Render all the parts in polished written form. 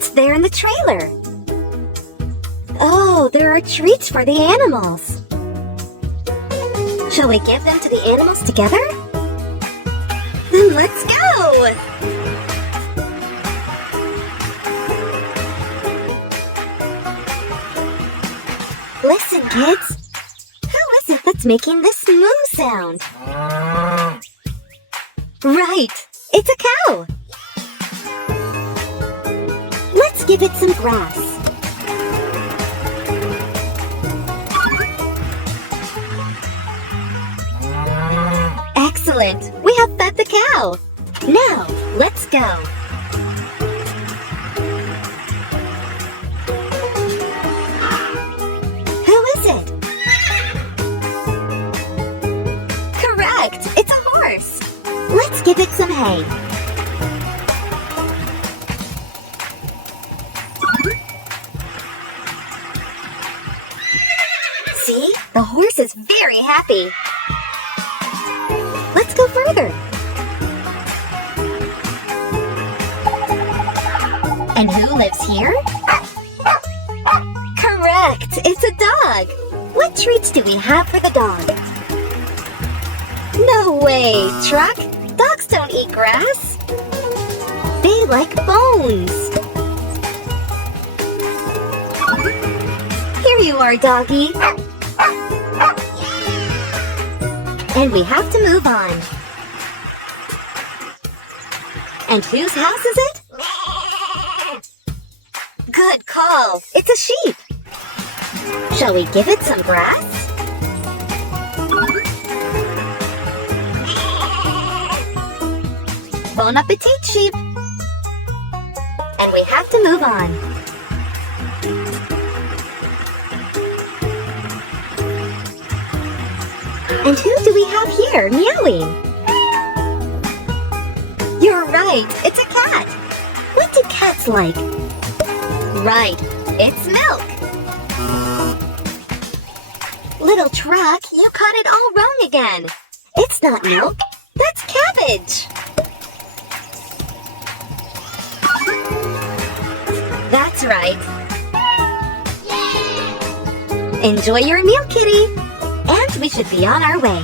What's there in the trailer? Oh, there are treats for the animals. Shall we give them to the animals together? Then let's go! Listen, kids. Who is it that's making this moo sound? Right, it's a cow. Let's give it some grass. Excellent, we have fed the cow. Now, let's go. Who is it? Correct, it's a horse. Let's give it some hay. See, the horse is very happy. Let's go further. And who lives here? Correct, it's a dog. What treats do we have for the dog? No way, Truck. Dogs don't eat grass. They like bones. Here you are, doggy. And we have to move on. And whose house is it? Good call. It's a sheep. Shall we give it some grass? Bon appetit, sheep. And we have to move on. And who do we have here meowing? You're right, it's a cat. What do cats like? Right, it's milk. Little Truck, you caught it all wrong again. It's not milk, that's cabbage. That's right. Enjoy your meal, kitty. And we should be on our way.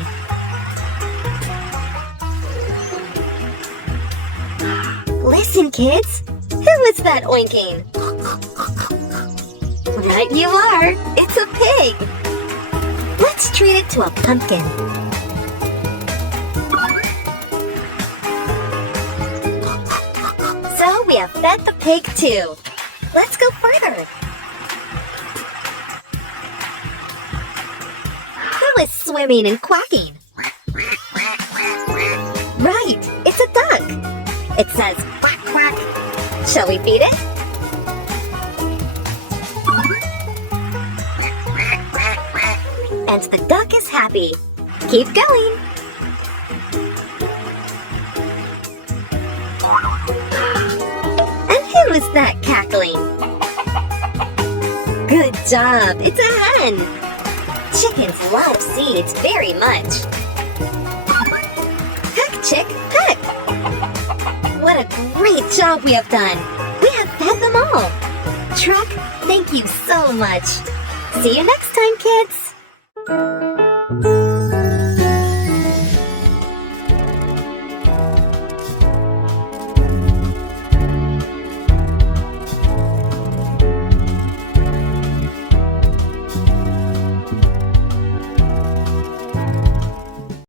Listen, kids. Who is that oinking? Right you are. It's a pig. Let's treat it to a pumpkin. So we have fed the pig too. Let's go further. Who is swimming and quacking? Right, it's a duck. It says quack quack. Shall we feed it? And the duck is happy. Keep going. And who is that cackling? Good job, it's a hen. Chickens love seeds very much. Peck, chick, peck. What a great job we have done. We have fed them all. Truck, thank you so much. See you next time, kids.